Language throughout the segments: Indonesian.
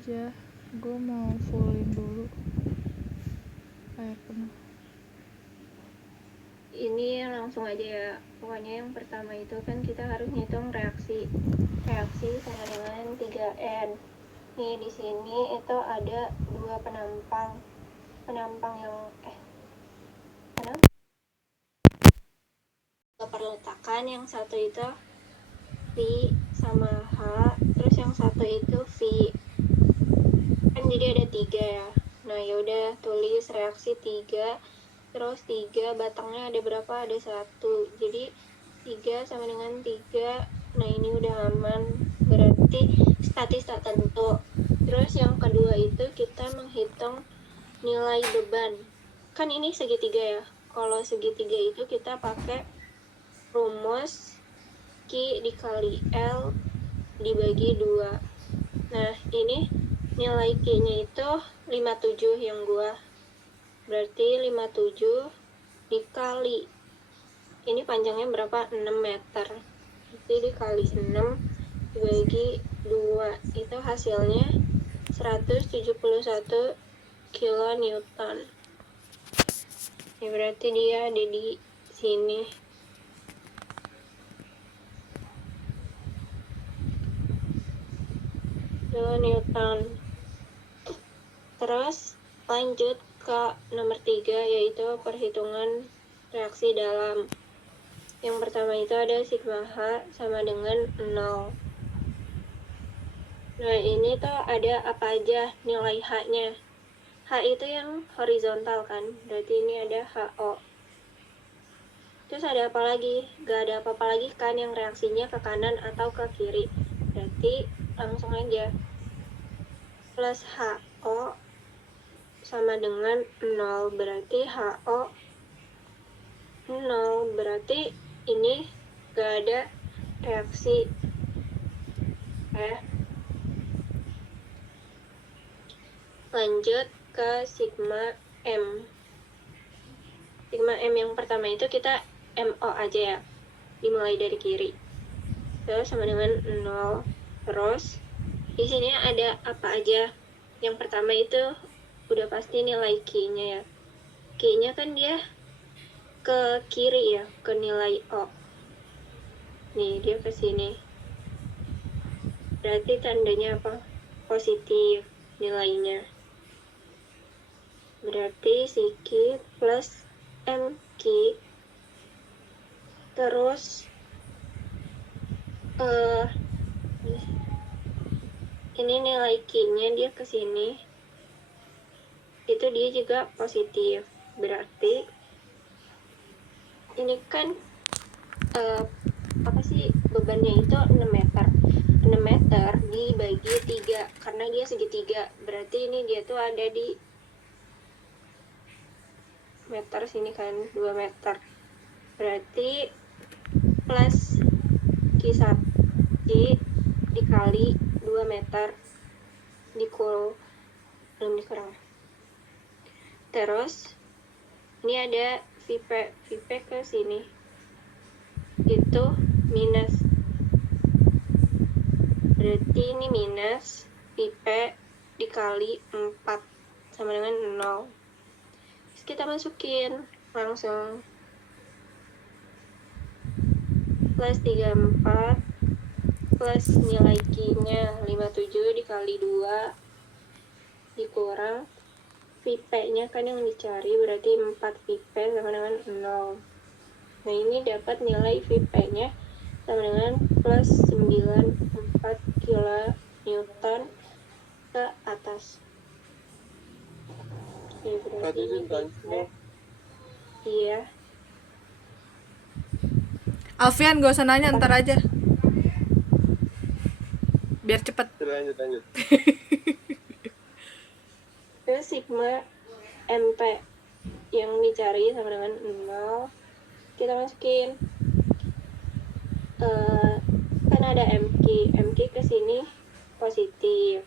aja, gue mau fullin dulu air penuh. Ini langsung aja ya, pokoknya yang pertama itu kan kita harus ngitung reaksi sama dengan 3N. Nih di sini itu ada dua penampang yang perletakan. Yang satu itu V sama H, terus yang satu itu V. Kan jadi ada 3 ya. Nah yaudah, tulis reaksi 3, terus 3 batangnya ada berapa? Ada 1. Jadi 3 sama dengan 3. Nah ini udah aman, berarti statis tak tentu. Terus yang kedua itu kita menghitung nilai beban. Kan ini segitiga ya. Kalau segitiga itu kita pakai rumus Q dikali L dibagi 2. Nah ini nilai Q-nya itu 57 yang gua. Berarti 57 dikali, ini panjangnya berapa? 6 meter. Jadi dikali 6 dibagi 2, itu hasilnya 171 kilonewton. Ya berarti dia ada di sini. Kilonewton. Terus lanjut ke nomor 3, yaitu perhitungan reaksi dalam. Yang pertama itu ada sigma H sama dengan 0. Nah ini tuh ada apa aja nilai H-nya. H itu yang horizontal kan, berarti ini ada HO. Terus ada apa lagi? Gak ada apa-apa lagi kan yang reaksinya ke kanan atau ke kiri. Berarti langsung aja. Plus HO sama dengan 0, berarti HO 0, berarti ini gak ada reaksi. Lanjut ke sigma M. Sigma M yang pertama itu kita MO aja ya, dimulai dari kiri. Terus sama dengan 0. Terus di sini ada apa aja? Yang pertama itu udah pasti nilai Q-nya ya. Q-nya kan dia ke kiri ya, ke nilai O. Nih dia ke sini. Berarti tandanya apa? Positif nilainya. Berarti si Q plus MQ. Terus ini nilai Q-nya dia ke sini. Itu dia juga positif. Berarti ini kan bebannya itu 6 meter. 6 meter dibagi 3 karena dia segitiga. Berarti ini dia tuh ada di meter sini kan, 2 meter. Berarti plus Q1 dikali 2 meter belum dikurang. Terus ini ada VP ke sini. Itu minus. Berarti ini minus VP dikali 4 sama dengan 0. Terus kita masukin langsung. Plus 34 plus nilai Q-nya 57 dikali 2 dikurang VP-nya kan yang dicari, berarti 4 VP sama dengan 0. Nah ini dapat nilai VP-nya sama dengan plus 94 kilonewton ke atas. Oke, berarti ini VP. Iya. Alfian gak usah nanya, ntar aja biar cepet. Lanjut. Terus sigma MP yang dicari sama dengan 0, kita masukin. Kan ada MQ ke sini positif,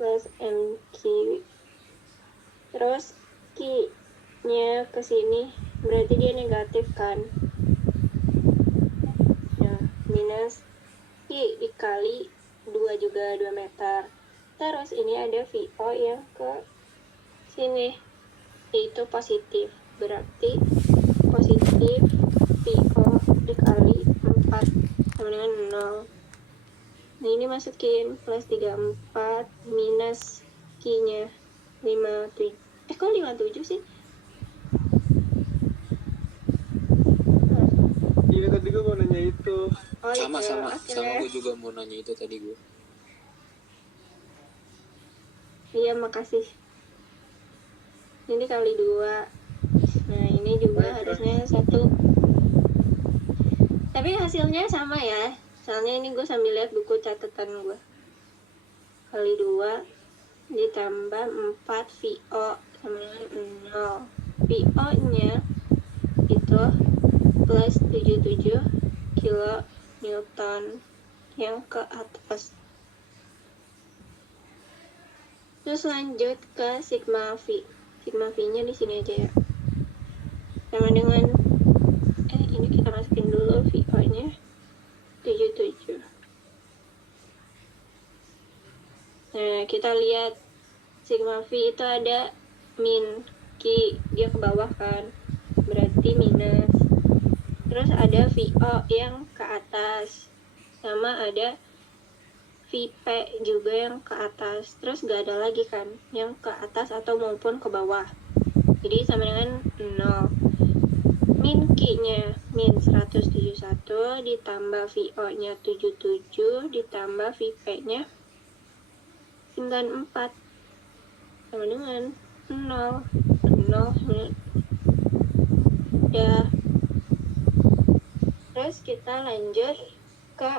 plus MQ, terus Q-nya ke sini berarti dia negatif kan. Nah minus Q dikali 2 juga 2 meter. Terus ini ada VO yang ke sini, yaitu positif. Berarti positif VO dikali 4 sama dengan 0. Nah ini masukin plus 34 minus Q-nya 57. Kok 57 sih? Iya tadi gue mau nanya itu. Oh Sama itu, sama oke. sama gue juga mau nanya itu tadi gue. Iya makasih. Ini kali 2. Nah ini juga harusnya 1. Tapi hasilnya sama ya. Soalnya ini gue sambil lihat buku catatan gue. Kali 2 ditambah 4 VO sama dengan 0. VO nya itu plus 77 kilo Newton yang ke atas. Terus lanjut ke sigma V. Sigma V nya di sini aja ya. Sama dengan ini kita masukin dulu VO nya 77. Nah, kita lihat sigma V itu ada min Q, dia ke bawah kan, berarti minus. Terus ada VO yang ke atas, sama ada VP juga yang ke atas. Terus gak ada lagi kan yang ke atas atau maupun ke bawah, jadi sama dengan 0. Min Q-nya min 171 ditambah VO-nya 77 ditambah VP-nya 94 sama dengan 0. Ya. Terus kita lanjut ke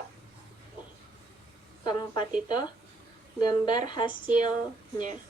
keempat itu gambar hasilnya.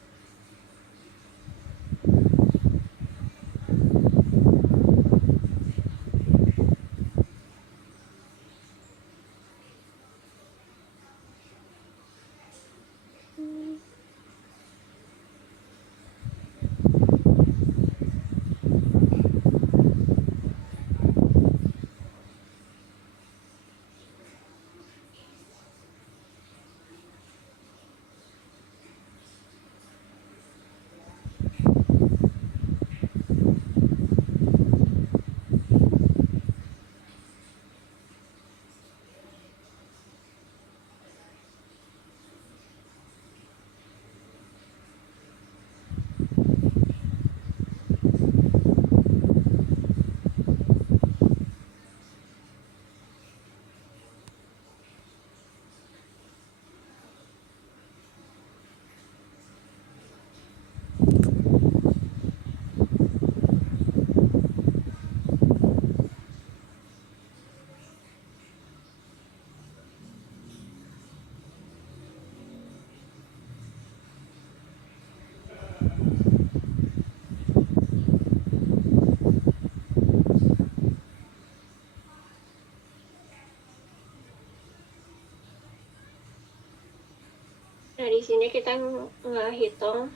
Nah, di sini kita ngehitung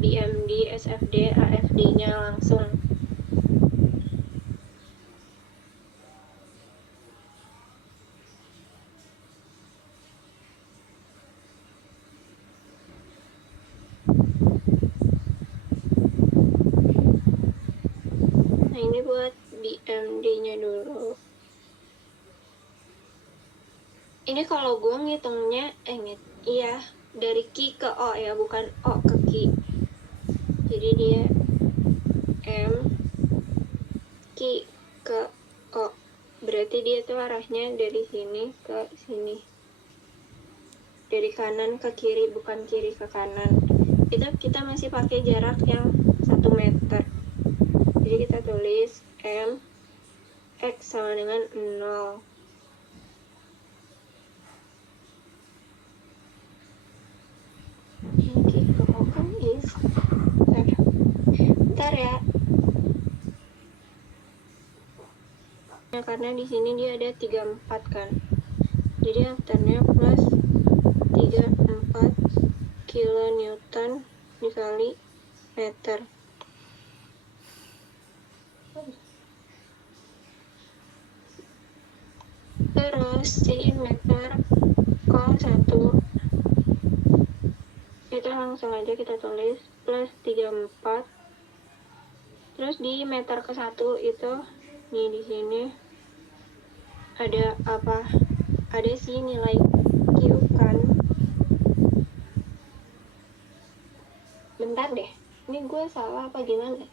BMD, SFD, AFD-nya langsung. Nah, ini buat BMD-nya dulu. Ini kalau gue ngitungnya, iya, dari Q ke O ya, bukan O ke Q. Jadi dia M, Q ke O. Berarti dia tuh arahnya dari sini ke sini. Dari kanan ke kiri, bukan kiri ke kanan. Itu kita masih pakai jarak yang 1 meter. Jadi kita tulis M, X sama dengan 0. Bentar ya. Nah, karena di sini dia ada 34 kan. Jadi aktarnya plus 34 kilonewton dikali meter. Terus si meter cos ke 1 itu langsung aja kita tulis plus 34. Terus di meter ke 1 itu nih di sini ada apa? Ada sih nilai Q kan. Bentar deh, ini gue salah apa gimana?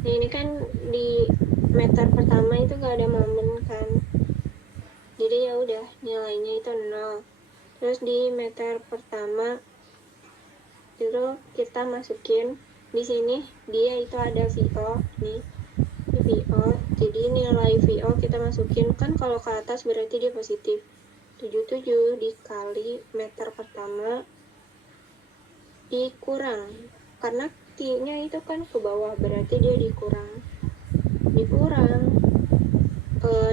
Nah ini kan di meter pertama itu gak ada momen kan, jadi ya udah nilainya itu 0. Terus di meter pertama itu kita masukin di sini dia itu ada VO nih, ini VO, jadi nilai VO kita masukin kan, kalau ke atas berarti dia positif. 77 dikali meter pertama dikurang, karena Q-nya itu kan ke bawah, berarti dia dikurang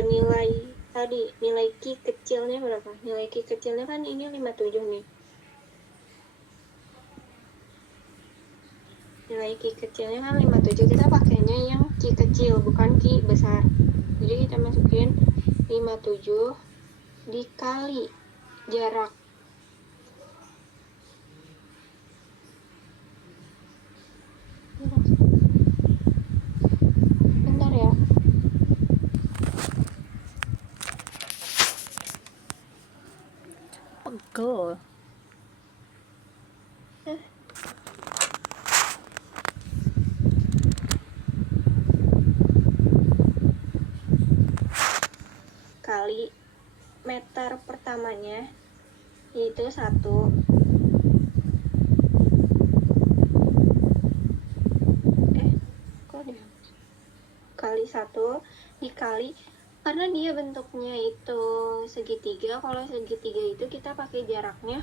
nilai tadi, nilai Q kecilnya berapa? Nilai Q kecilnya kan ini 57 nih. Nilai Q kecilnya kan 57, kita pakainya yang Q kecil, bukan Q besar. Jadi kita masukin 57 dikali jarak. Bentar ya. Pegel. Kali meter pertamanya yaitu 1 kali 1 dikali, karena dia bentuknya itu segitiga. Kalau segitiga itu kita pakai jaraknya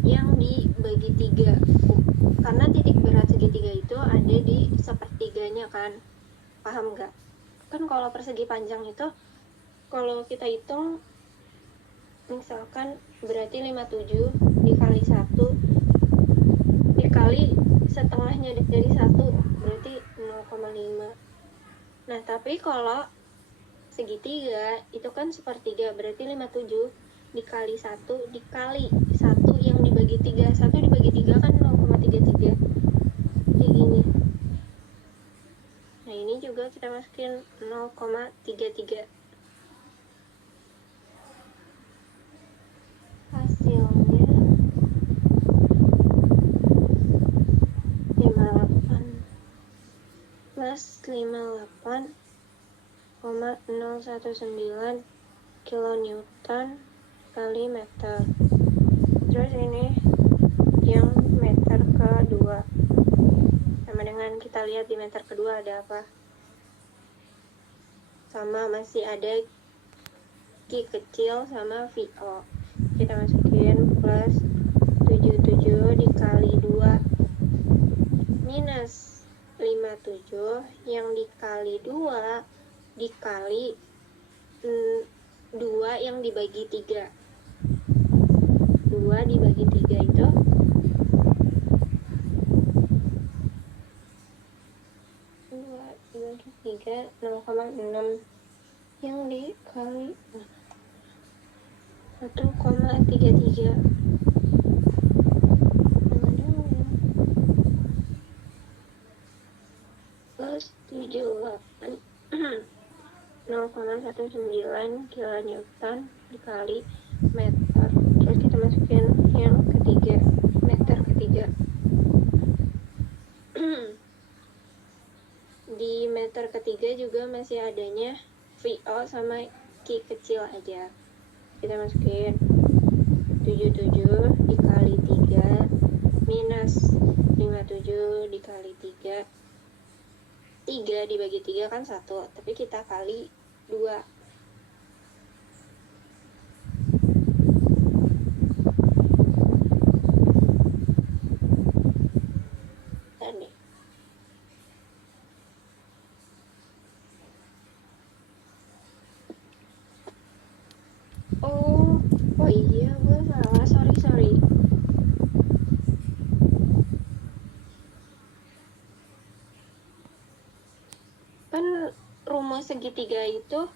yang dibagi 3, karena titik berat segitiga itu ada di sepertiganya kan, paham nggak? Kan kalau persegi panjang itu kalau kita hitung misalkan berarti 57 dikali 1 dikali setengahnya dari 1 berarti 0,5. Nah tapi kalau segitiga itu kan sepertiga, berarti 57 dikali 1 dikali 1 yang dibagi 3. 1 dibagi 3 kan 0,33, kayak gini. Nah ini juga kita masukin 0,33. Hasilnya 58 plus 58,019 kilonewton kali meter. Terus ini yang meter kedua, sama dengan kita lihat di meter kedua ada apa, sama masih ada Q kecil sama VO. Kita masukin plus 77 dikali 2 minus 57 yang dikali 2 dikali 2 yang dibagi 3. 2 dibagi 3 itu 0,6 yang dikali 1,33 plus 78 0,19 kilonewton dikali meter. Terus kita masukin yang ketiga, meter ketiga. Di meter ketiga juga masih adanya VO sama Q kecil aja. Kita masukin 77 dikali 3 minus 57 dikali 3. 3 dibagi 3 kan 1, tapi kita kali 2. Tadi. Oh iya, gue salah, sorry. Kan rumus segitiga itu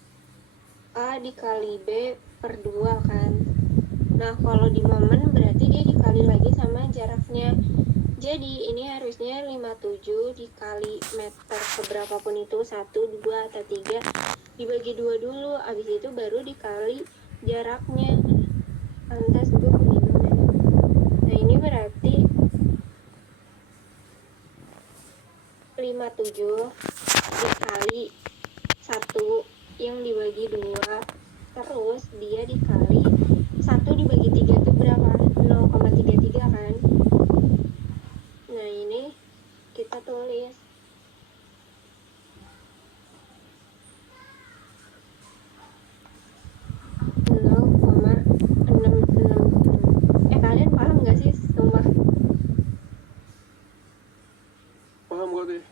A dikali B per 2 kan. Nah, kalau di momen berarti dia dikali lagi sama jaraknya. Jadi, ini harusnya 57 dikali meter keberapapun itu, 1, 2, atau 3, dibagi 2 dulu. Abis itu baru dikali jaraknya. Lantas gue kebingungan. Nah, ini berarti 57 dikali 1 yang dibagi 2, terus dia dikali 1 dibagi 3 itu berapa? 0,33 kan? Nah, ini kita tulis 0,666. Kalian paham gak sih? Sumpah. Paham kok deh.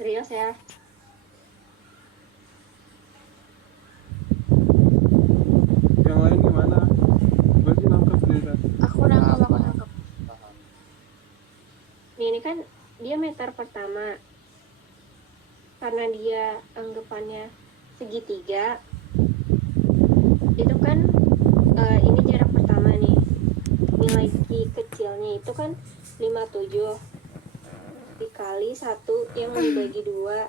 Serius ya? Yang lain gimana? Gue sih nangkep deh kan. Aku nangkep. Paham. Ini kan dia meter pertama. Karena dia anggapannya segitiga, itu kan ini jarak pertama nih. Nilai Q kecilnya itu kan 57 dikali 1 yang dibagi 2.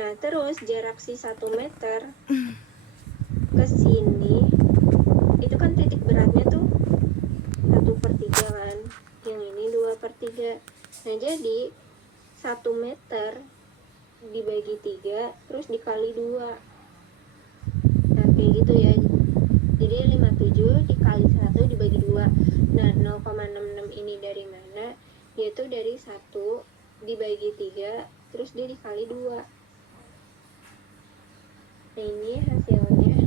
Nah, terus jarak si 1 meter ke sini itu kan titik beratnya tuh 1/3 kan. Yang ini 2/3. Nah, jadi 1 meter dibagi 3 terus dikali 2. Nah, kayak gitu ya. Jadi 57 dikali 1 dibagi 2. Nah, 0,66 ini dari mana? Yaitu dari 1 dibagi 3 terus dia dikali 2. Nah, ini hasilnya.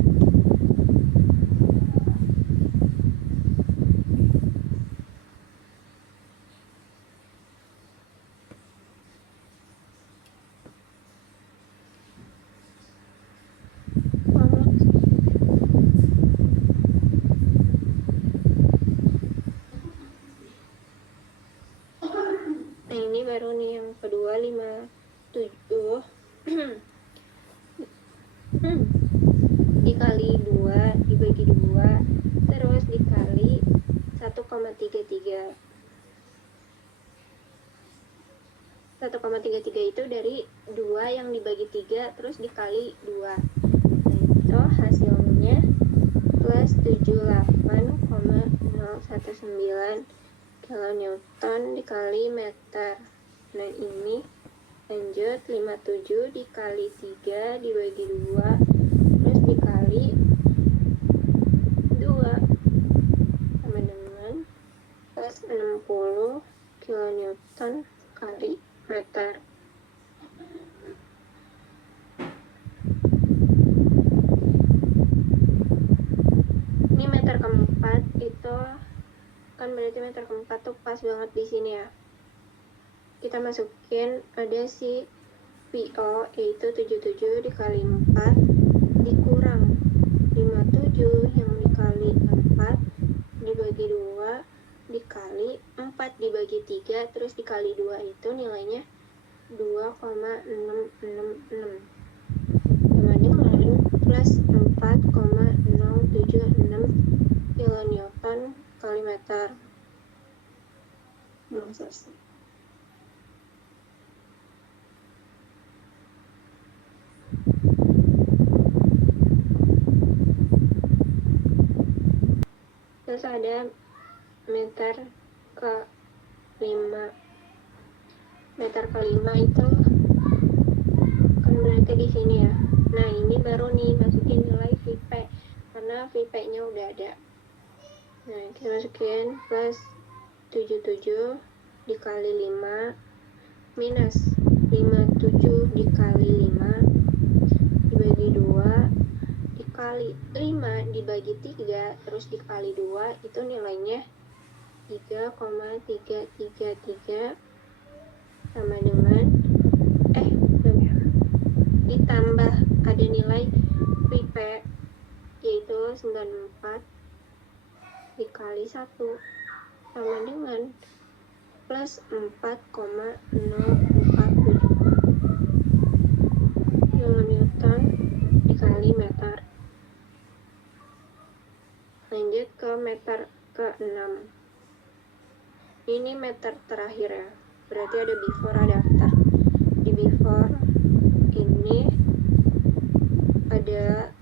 Nah, ini baru nih yang kedua, 57 dikali 2 dibagi 2 terus dikali 1,33. 1,33 itu dari 2 yang dibagi 3 terus dikali 2. Nah, itu hasilnya plus 78,019 kilonewton dikali meter. Nah, ini lanjut 57 dikali 3 dibagi 2 terus dikali 2 sama dengan plus 60 kilonewton kali meter. Ini meter keempat itu kan berarti meter keempat tuh pas banget di sini ya. Kita masukin ada si PO yaitu 77 dikali 4 dikurang 57 yang dikali 4 dibagi 2 dikali 4 dibagi 3 terus dikali 2 itu nilainya 2,666 sama dengan plus 4,076 kilonewton kali meter. Belum selesai. Terus ada meter ke 5. Meter ke 5 itu kan berarti di sini ya. Nah, ini baru nih masukin nilai VP karena VP-nya udah ada. Nah, kita masukin plus 77 dikali 5 minus 57 dikali 5 dibagi 2 dikali 5 dibagi 3 terus dikali 2 itu nilainya 3,333 sama dengan ditambah ada nilai VP yaitu 94 dikali 1 sama dengan plus 4,047 kilonewton dikali meter. meter ke-6. Ini meter terakhir ya. Berarti ada before, ada after. Di before ini ada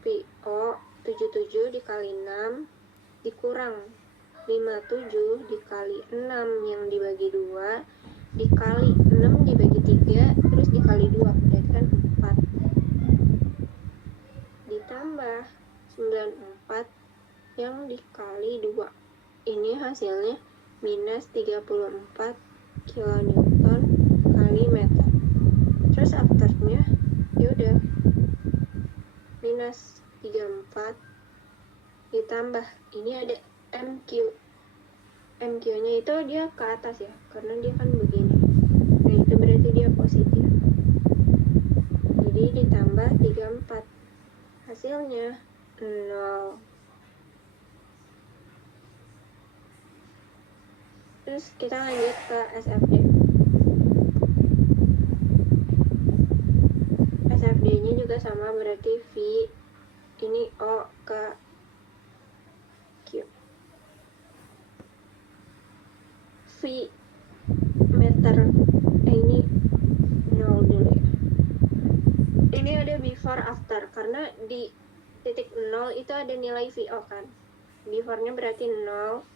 PO 77 dikali 6 dikurang 57 dikali 6 yang dibagi 2 dikali 6 dibagi 3 terus dikali 2, berarti kan 4 ditambah 94 yang dikali 2, ini hasilnya minus 34 kilonewton kali meter. Terus afternya yaudah minus 34 ditambah ini ada MQ. MQ nya itu dia ke atas ya, karena dia kan begini. Nah itu berarti dia positif. Jadi ditambah 34, hasilnya 0. Terus kita lanjut ke SFD. SFD nya juga sama, berarti V ini O ke Q. V meter ini 0 dulu ya. Ini ada before after, karena di titik 0 itu ada nilai VO kan. Before-nya berarti 0,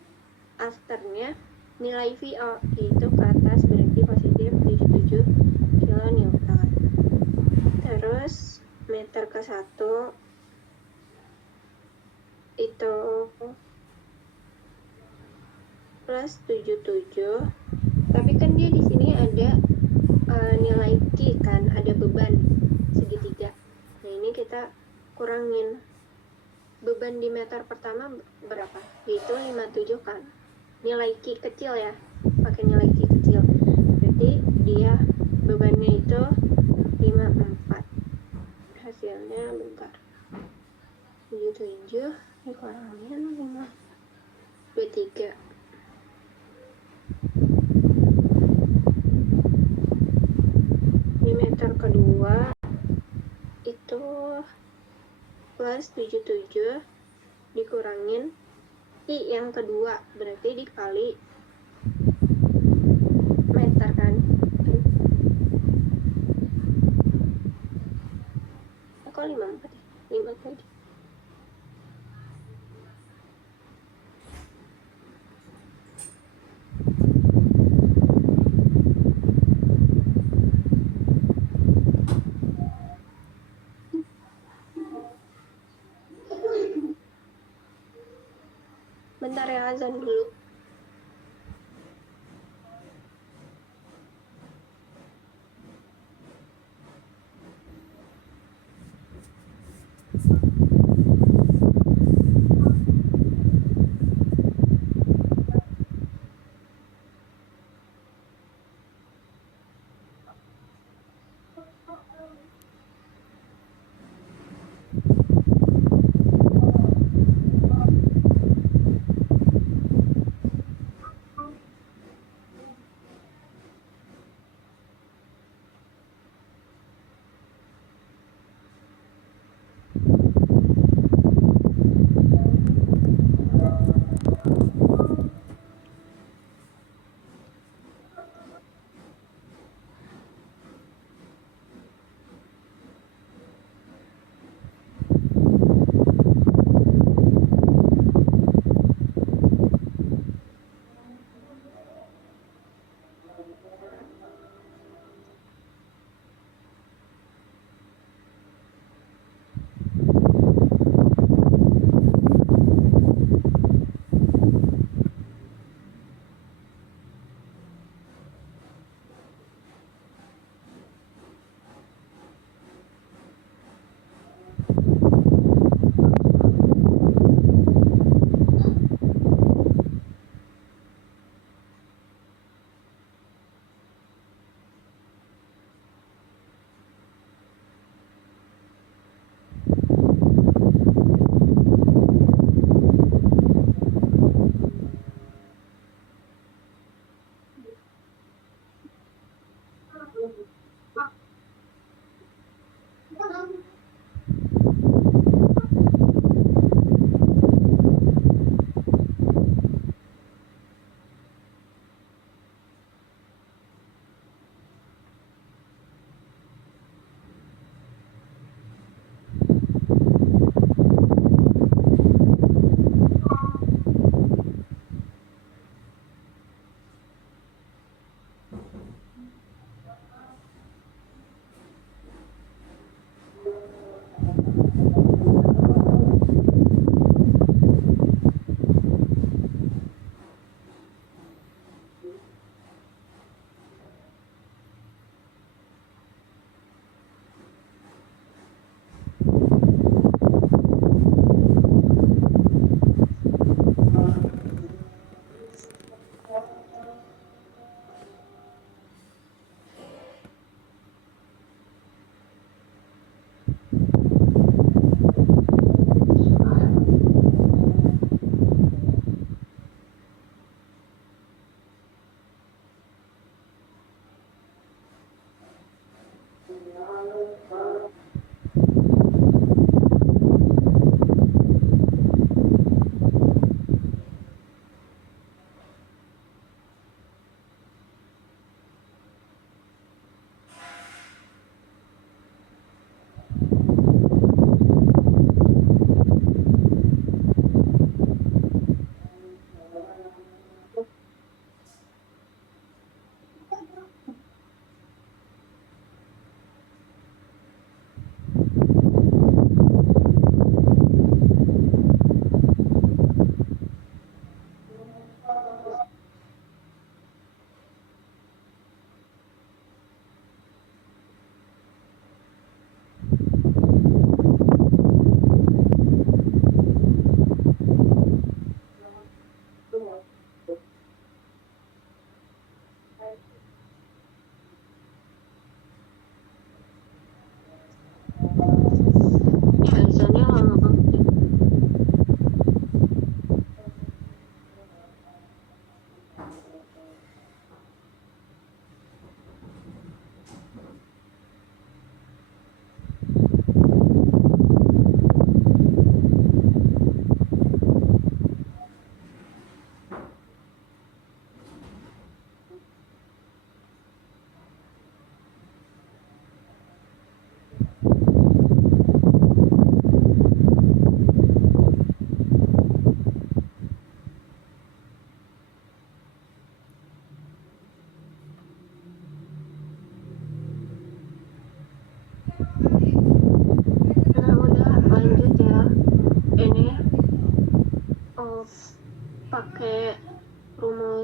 after-nya nilai VO itu ke atas berarti positif 77 kilonewton. Terus meter ke 1 itu plus 77, tapi kan dia di sini ada nilai Q kan, ada beban segitiga. Nah ini kita kurangin beban di meter pertama berapa, yaitu 57 kan, nilai Q kecil ya, pakai nilai Q kecil, berarti dia bebannya itu 54. Hasilnya bentar, 77 dikurangin 23. Di meter kedua itu plus 77 dikurangin I yang kedua, berarti dikali meter kan. Kok 54 ya? 5 tadi. Bentar ya, azan dulu.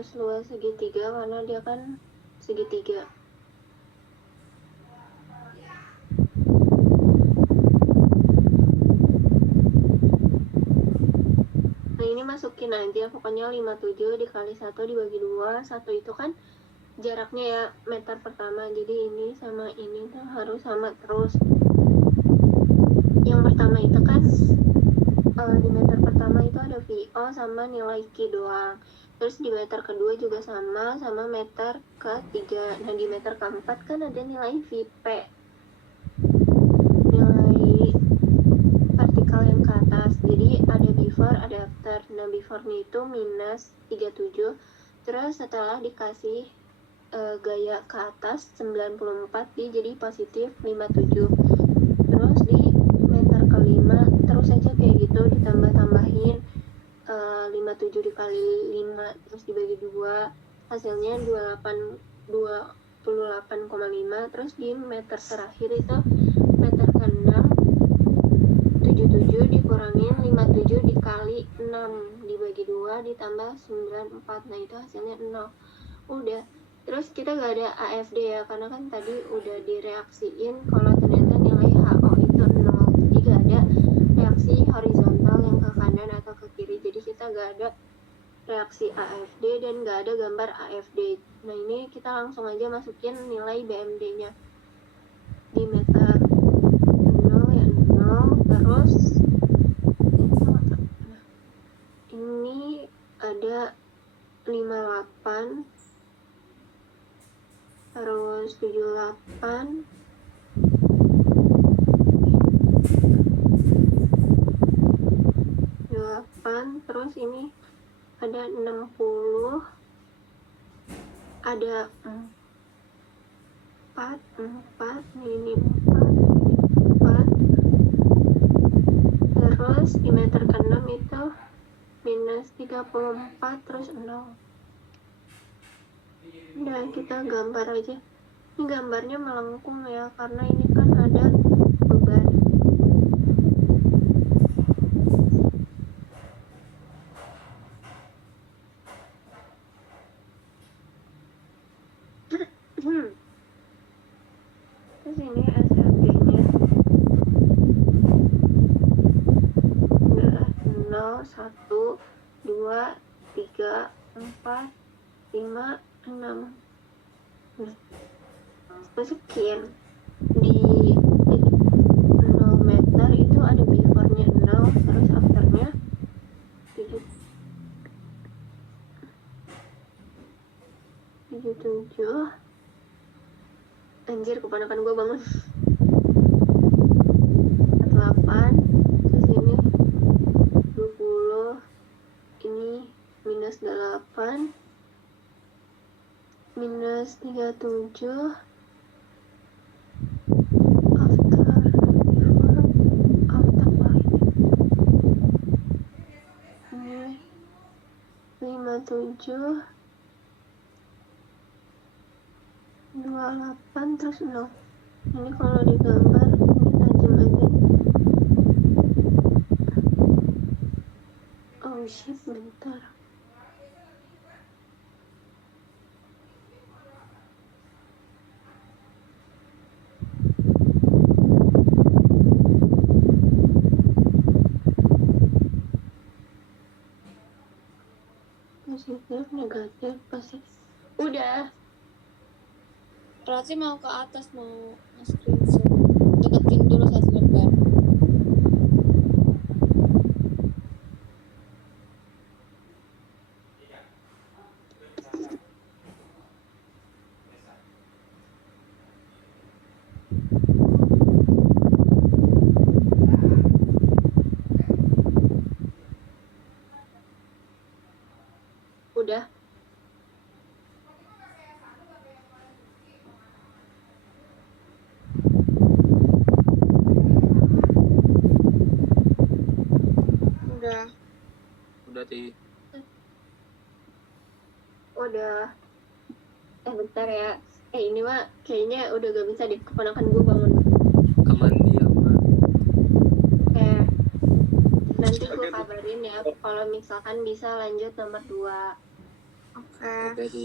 harus luas segitiga karena dia kan segitiga. Nah ini masukin aja, pokoknya 57 dikali 1 dibagi 2. 1 itu kan jaraknya ya meter pertama, jadi ini sama ini tuh harus sama terus. Yang pertama itu kan di meter pertama itu ada VO sama nilai Q doang. Terus di meter kedua juga sama meter ketiga. Nah di meter keempat kan ada nilai VP, nilai vertikal yang ke atas. Jadi ada before ada after. Nah before-nya itu minus 37. Terus setelah dikasih gaya ke atas 94 dia jadi positif 57. Terus di meter kelima terus aja kayak gitu ditambah-tambahin 57 dikali 5 terus dibagi 2 hasilnya 28,5. Terus di meter terakhir itu meter ke-6 77 dikurangin 57 dikali 6 dibagi 2 ditambah 94. Nah itu hasilnya 0. Udah. Terus kita gak ada AFD ya, karena kan tadi udah direaksiin kalau ternyata nilai HO itu 0. Jadi gak ada reaksi horizontal yang ke kanan atau ke kiri. Jadi kita gak ada reaksi AFD dan gak ada gambar AFD. Nah ini kita langsung aja masukin nilai BMD-nya. Di meter 0 ya 0. Terus ini ada 58, terus 78, terus ini ada 60, ada 4, ini 4, terus di meter ke-6 itu minus 34 terus 0. Udah kita gambar aja. Ini gambarnya melengkung ya karena ini kan ada beban. Terus ini SLB-nya udah 0, 1, 2, 3, 4, 5, 6. Masukin di 0 meter itu ada before-nya 0, terus after-nya 77. Anjir, keponakan gue bangun. 48, terus ini 20, ini minus 8, minus 37, ini 57, 28 terus 0. Ini kalau digambar ini tajam aja. Oh shit, bentar. Positif, negatif, positif. Udah. Berarti mau ke atas, mau screenshot. Deketin dulu 1 lembar. Udah. Udah Ti. Udah. Bentar ya. Ini mah kayaknya udah gak bisa deh, keponakan gue bangun. Kamandi aman. Nanti gue kabarin ya kalau misalkan bisa lanjut nomor 2. Oke. Oke, Ti.